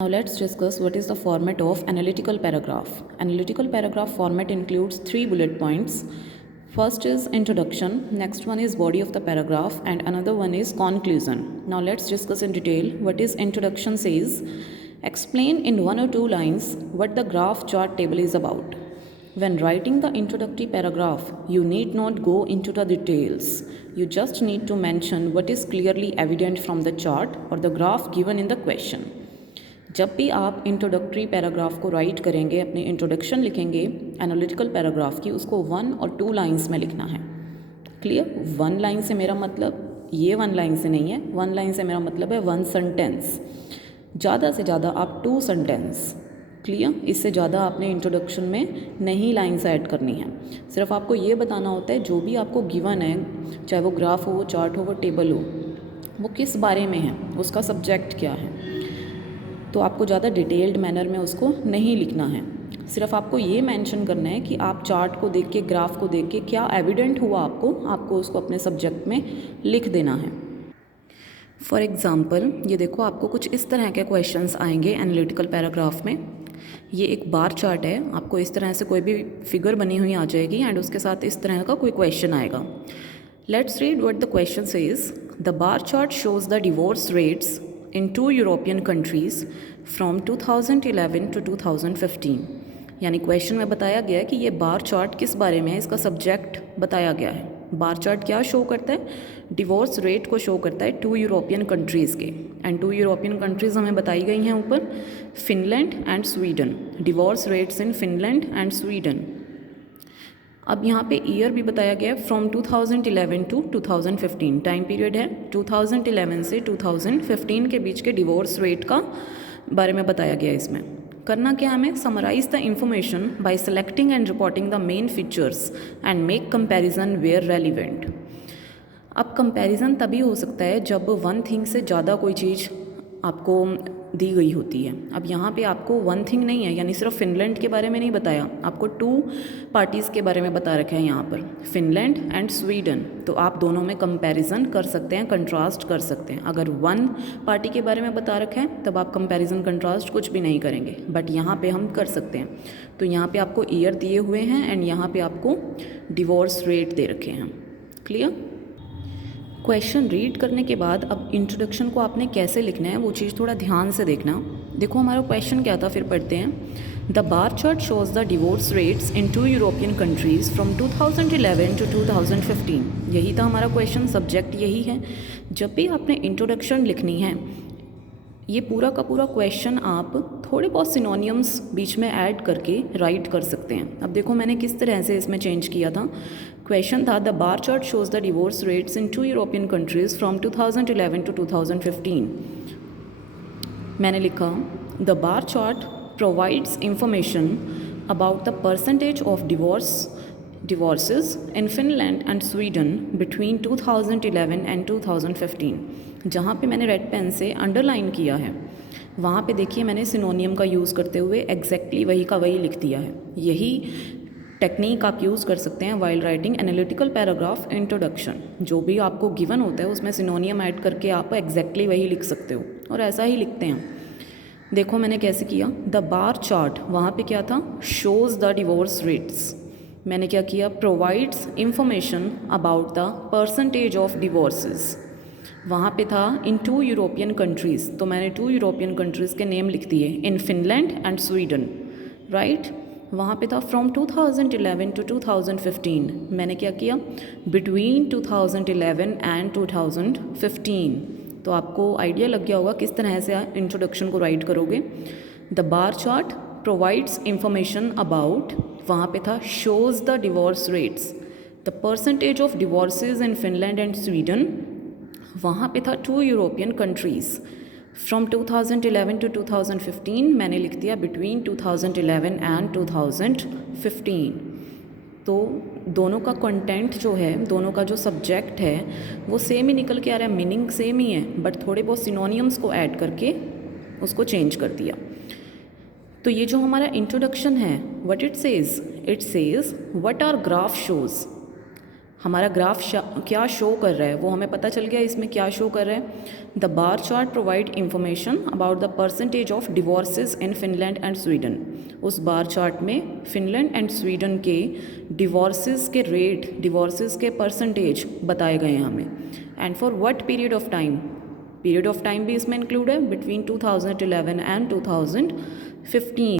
Now let's discuss what is the format of analytical paragraph. Analytical paragraph format includes 3 bullet points. First is introduction, next one is body of the paragraph, and another one is conclusion. Now let's discuss in detail what is introduction says. Explain in 1 or 2 lines what the graph chart table is about. When writing the introductory paragraph, you need not go into the details. You just need to mention what is clearly evident from the chart or the graph given in the question. जब भी आप introductory paragraph को right करेंगे, अपनी introduction लिखेंगे analytical paragraph की, उसको 1 और 2 लाइंस में लिखना है. क्लियर? 1 लाइन से मेरा मतलब ये 1 लाइन से नहीं है. 1 लाइन से मेरा मतलब है 1 सेंटेंस. ज़्यादा से ज़्यादा आप 2 सेंटेंस. क्लियर? इससे ज़्यादा आपने इंट्रोडक्शन में नहीं लाइन्स ऐड करनी है. सिर्फ आपको ये बताना होता है जो भी आपको गिवन है, चाहे वो ग्राफ हो, वो चार्ट हो, वो टेबल हो, वो किस बारे में है, उसका सब्जेक्ट क्या है. तो आपको ज़्यादा डिटेल्ड मैनर में उसको नहीं लिखना है. सिर्फ आपको ये मेंशन करना है कि आप चार्ट को देख के, ग्राफ को देख के क्या एविडेंट हुआ आपको उसको अपने सब्जेक्ट में लिख देना है. फॉर एग्ज़ाम्पल ये देखो, आपको कुछ इस तरह के क्वेश्चंस आएंगे एनालिटिकल पैराग्राफ में. ये एक बार चार्ट है, आपको इस तरह से कोई भी फिगर बनी हुई आ जाएगी एंड उसके साथ इस तरह का कोई क्वेश्चन आएगा. Let's read what the question says. The bar chart shows the divorce rates in 2 European countries from 2011 to 2015. यानी क्वेश्चन में बताया गया है कि ये बार चार्ट किस बारे में है, इसका सब्जेक्ट बताया गया है. बार चार्ट क्या शो करता है? डिवोर्स रेट को शो करता है 2 यूरोपियन कंट्रीज़ के. एंड 2 यूरोपियन कंट्रीज़ हमें बताई गई हैं ऊपर, Finland and Sweden. Divorce rates in Finland and Sweden. अब यहाँ पे ईयर भी बताया गया है, फ्रॉम 2011 टू 2015 टाइम पीरियड है. 2011 से 2015 के बीच के डिवोर्स रेट का बारे में बताया गया है. इसमें करना क्या हमें? Summarise the information by selecting and reporting the main features and make comparison where relevant. अब कंपैरिजन तभी हो सकता है जब वन थिंग से ज़्यादा कोई चीज़ आपको दी गई होती है. अब यहाँ पे आपको वन थिंग नहीं है, यानी सिर्फ फिनलैंड के बारे में नहीं बताया, आपको 2 पार्टीज़ के बारे में बता रखा है यहाँ पर, फिनलैंड एंड स्वीडन. तो आप दोनों में कंपैरिजन कर सकते हैं, कंट्रास्ट कर सकते हैं. अगर 1 पार्टी के बारे में बता रखा है तब आप कंपैरिजन कंट्रास्ट कुछ भी नहीं करेंगे, बट यहाँ पर हम कर सकते हैं. तो यहाँ पर आपको ईयर दिए हुए हैं एंड यहाँ पर आपको डिवोर्स रेट दे रखे हैं. क्लियर? क्वेश्चन रीड करने के बाद अब इंट्रोडक्शन को आपने कैसे लिखना है वो चीज़ थोड़ा ध्यान से देखना. देखो हमारा क्वेश्चन क्या था, फिर पढ़ते हैं. The bar chart shows the divorce rates in 2 European countries from 2011 to 2015. यही था हमारा क्वेश्चन, सब्जेक्ट यही है. जब भी आपने इंट्रोडक्शन लिखनी है, ये पूरा का पूरा क्वेश्चन आप थोड़े बहुत सिनोनियम्स बीच में ऐड करके राइट कर सकते हैं. अब देखो मैंने किस तरह से इसमें चेंज किया था. क्वेश्चन था the bar chart shows the divorce rates in 2 European countries from 2011 to 2015. मैंने लिखा the bar chart provides information about the percentage of divorces in Finland and Sweden between 2011 and 2015. जहाँ पे मैंने रेड पेन से underline किया है वहाँ पे देखिए मैंने सिनोनियम का यूज़ करते हुए एग्जैक्टली वही का वही लिख दिया है. यही टेक्निक आप यूज़ कर सकते हैं while writing analytical paragraph introduction. जो भी आपको गिवन होता है उसमें सिनोनियम ऐड करके आप एग्जैक्टली वही लिख सकते हो, और ऐसा ही लिखते हैं. देखो मैंने कैसे किया. द बार चार्ट वहाँ पे क्या था? Shows the divorce rates. मैंने क्या किया? Provides information about the percentage of divorces. वहाँ पे था इन 2 यूरोपियन कंट्रीज़, तो मैंने 2 यूरोपियन कंट्रीज़ के नेम लिख दिए, इन फिनलैंड एंड स्वीडन. राइट? वहाँ पे था फ्रॉम 2011 टू 2015. मैंने क्या किया? Between 2011 and 2015. तो आपको आइडिया लग गया होगा किस तरह से इंट्रोडक्शन को राइट करोगे. The bar chart provides information about, वहाँ पे था shows the divorce rates, the percentage of divorces in Finland and Sweden. वहाँ पे था 2 यूरोपियन कंट्रीज़ फ्रॉम 2011 टू 2015. मैंने लिख दिया बिटवीन 2011 एंड 2015. तो दोनों का कंटेंट जो है, दोनों का जो सब्जेक्ट है वो सेम ही निकल के आ रहा है, मीनिंग सेम ही है, बट थोड़े बहुत सिनोनियम्स को ऐड करके उसको चेंज कर दिया. तो ये जो हमारा इंट्रोडक्शन है, what it says? It says what are graph shows. हमारा ग्राफ क्या शो कर रहा है वो हमें पता चल गया इसमें क्या शो कर रहा है. The bar chart provide information about the percentage of divorces in Finland and Sweden. उस बार चार्ट में फिनलैंड एंड स्वीडन के डिवोर्सेस के रेट, डिवोर्सेस के परसेंटेज बताए गए हैं हमें. And for what period of time, period of time भी इसमें इंक्लूड है बिटवीन 2011 एंड 2015.